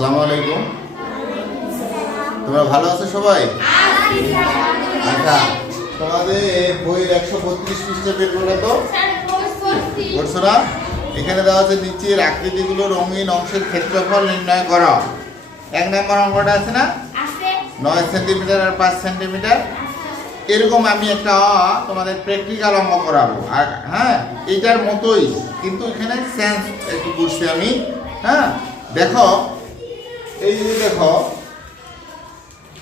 আসসালামু আলাইকুম। তোমরা ভালো আছো সবাই? আচ্ছা তোমাদের বইয়ের একশো বত্রিশ পৃষ্ঠা বের তো? করছ না? এখানে দেওয়া আছে নিচের আকৃতিগুলো রঙিন অংশের ক্ষেত্রফল নির্ণয় করো। এক নম্বর অঙ্কটা আছে না? নয় সেন্টিমিটার আর পাঁচ সেন্টিমিটার। এরকম আমি একটা তোমাদের প্র্যাকটিক্যাল অঙ্ক করাবো। আর হ্যাঁ এইটার মতোই। কিন্তু এখানে সেন্স একটু বুঝছি আমি। হ্যাঁ দেখো এই যে দেখো,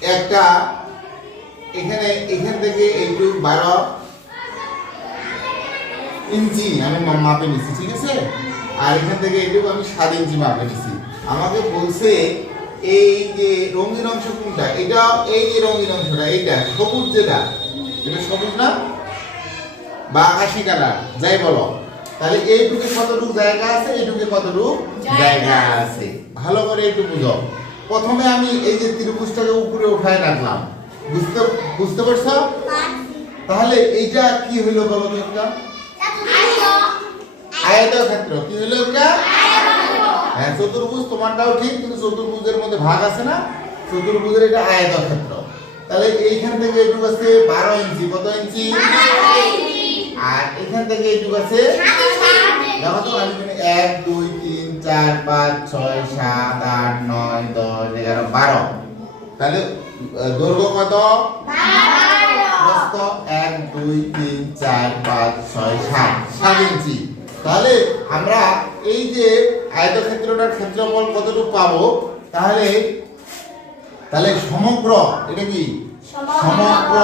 একটা, এখানে, এখান থেকে এইটু বারো ইঞ্চি আমি মাপে নিছি, ঠিক আছে? আর এখান থেকে এইটুকু আমি সাত ইঞ্চি মাপে নিছি। আমাকে বলছে, এই যে রঙিন অংশ কোনটা? এটা এই যে রঙিন অংশটা, এইটা, সবুজ যেটা, এটা সবুজ না? বা আকাশি কালার, যাই বলো। তাহলে এইটুকু কতটুকু জায়গা আছে? এইটুকু কতটুকু জায়গা আছে। ভালো করে একটু বুঝো। প্রথমে আমি এই যে ত্রিভুজটাকে উপরে উঠায় রাখলাম। বুঝতে বুঝতে পারছ? তাহলে এইটা কি হইল বলো তো একটা? আয়তক্ষেত্র। কি হলো একটা? হ্যাঁ চতুর্ভুজ তোমারটাও ঠিক কিন্তু চতুর্ভুজের মধ্যে ভাগ আছে না? চতুর্ভুজের এটা আয়তক্ষেত্র। তাহলে এইখান থেকে এইটুকু আছে বারো ইঞ্চি। কত ইঞ্চি? আর এখান থেকে এইটুকু আছে দেখো তো আমি এক দুই তিন চার পাঁচ ছয় সাত আট নয় দশ এগারো বারো। তাহলে দৈর্ঘ্য কত? প্রস্থ এক দুই তিন চার পাঁচ ছয় সাত। সাত ইঞ্চি। তাহলে আমরা এই যে আয়তক্ষেত্রটার ক্ষেত্রফল কতটুকু পাবো? তাহলে তাহলে সমগ্র এটা কি? সমগ্র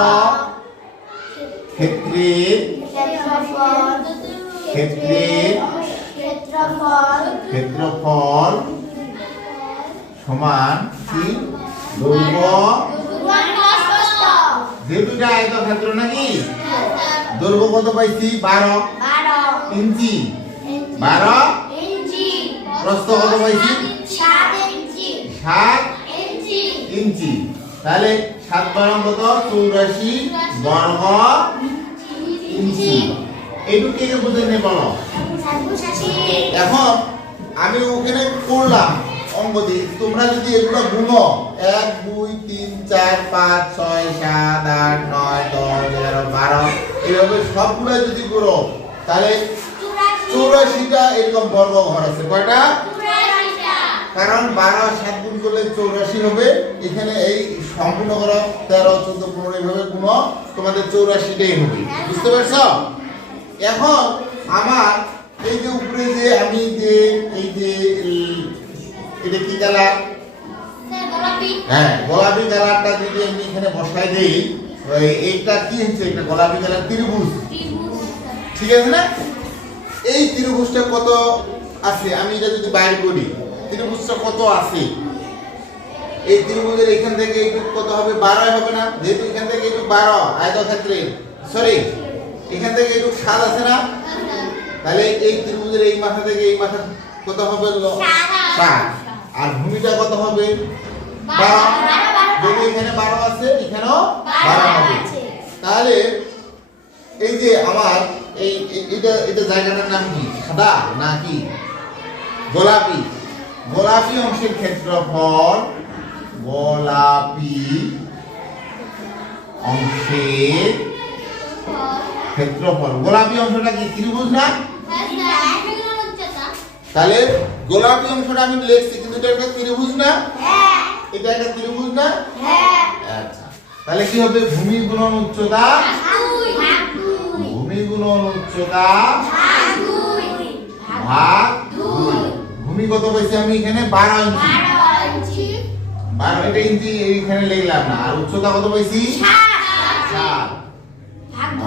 ক্ষেত্রের ক্ষেত্রের ক্ষেত্রফল সমান কি? দৈর্ঘ্য? আয়তক্ষেত্র নাকি? দৈর্ঘ্য কত পাইছি? বারো। ইঞ্চি? বারো। প্রস্থ কত পাইছি? সাত ইঞ্চি। তাহলে সাত বারো কত? চৌরাশি বর্গ এইটুকু কে বুঝে নে বলো। এখন আমি ওখানে করলাম অঙ্ক দিয়ে তোমরা যদি এগুলো গুনো, এক, দুই, তিন, চার, পাঁচ, ছয়, সাত, আট, নয়, দশ, এগারো, বারো এইভাবে সবগুলো যদি করো, তাহলে চৌরাশিটা এরকম বর্গ ঘর আছে। কয়টা? কারণ বারো, সাত গুণ করলে চৌরাশি হবে। এখানে এই সম্পূর্ণ করো, তেরো, চোদ্দ, পনেরো এইভাবে গুণ তোমাদের চৌরাশিটাই হবে। বুঝতে পারছ? এখন আমার এই যে উপরে যে আমি যে এই যে এটা কি কালার? হ্যাঁ গোলাপি কালারটা যদি আমি এখানে বসাই দেই এইটা কি হচ্ছে? একটা গোলাপি কালার ত্রিভুজ। ঠিক আছে না? এই ত্রিভুজটা কত আছে? আমি এটা যদি বাইর করি ত্রিভুজটা কত আছে? এই ত্রিভুজের এখান থেকে এইটুকু কত হবে? বারোই হবে না? যেহেতু এখান থেকে এইটুকু বারো আয়তক্ষেত্রে সরি এখান থেকে একটু সাত আছে না? তাহলে এই ত্রিভুজের এই মাথা থেকে এই মাথা কত হবে সাত আর ভূমিটা কত হবে? বারো। যদি এখানে বারো আছে এখানেও বারো হবে। তাহলে এই যে আমার এই এই- এটা এটা জায়গাটার নাম কি? সাদা না কি গোলাপি। গোলাপি অংশের ক্ষেত্রফল গোলাপি অংশের ক্ষেত্রফল। গোলাপি অংশটা কি ত্রিভুজ না তাহলে গোলাপি অংশটা আমি লিখছি, কিন্তু এটা একটা ত্রিভুজ না এটা একটা ত্রিভুজ না আচ্ছা। তাহলে কি হবে? ভূমি গুণন উচ্চতা? ভূমি গুণন উচ্চতা ভাগ দুই। ভূমি কত পাইছি আমি এখানে? বারো ইঞ্চি। বারো, এটা ইঞ্চি এইখানে লিখলাম না। আর উচ্চতা কত পাইছি? সাত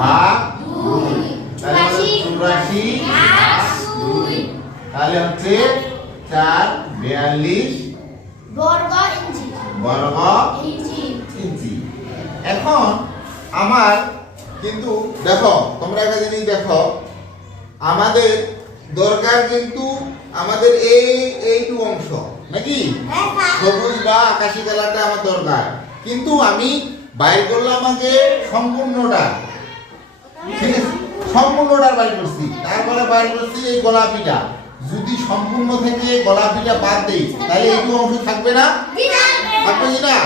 ভাগ চুরাশি। তাহলে হচ্ছে চার বিয়াল্লিশ বর্গ ইঞ্চি। এখন আমার কিন্তু দেখো তোমরা একটা জিনিস দেখো আমাদের দরকার কিন্তু আমাদের এই এইটু অংশ নাকি? সবুজ বা আকাশি কালারটা আমার দরকার। কিন্তু আমি বাইর করলাম আগে সম্পূর্ণটা। ঠিক আছে? সম্পূর্ণটা বাইর করছি। তারপরে বাইর করছি এই গোলাপিটা। যদি সম্পূর্ণ থেকে গোলাপিটা বাদ দেই, তাহলে এইটুকু অংশ থাকবে না? থাকবে কি না?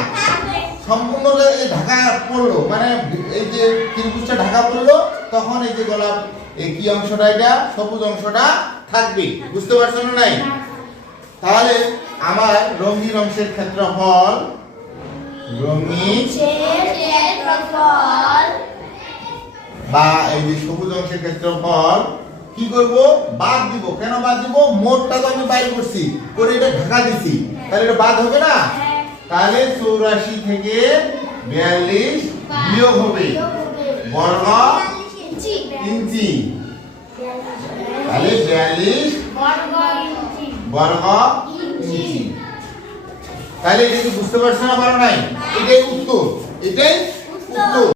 সম্পূর্ণ ঢাকা পড়ল মানে এই যে ত্রিভুজটা ঢাকা পড়ল, তখন এই যে গোলাপ, এই কি অংশটা এটা? সবুজ অংশটা থাকবে। বুঝতে পারছ না নাই? তাহলে আমার রঙিন অংশের ক্ষেত্রফল, রঙিন বা এই যে সবুজ অংশের ক্ষেত্রফল কি করব? বাদ দিব। কেন বাদ দিব? মোটটা তো আমি বাইর করছি, করে এটা ঢাকা দিছি। তাহলে এটা বাদ হবে না? তাহলে চৌরাশি থেকে বিয়াল্লিশ বিয়োগ হবে বর্গ ইঞ্চি তাহলে বিয়াল্লিশ বর্গ ইঞ্চি তাহলে এটা কি বুঝতে পারছ না পারো নাই? এটাই উত্তর। এটাই উত্তর।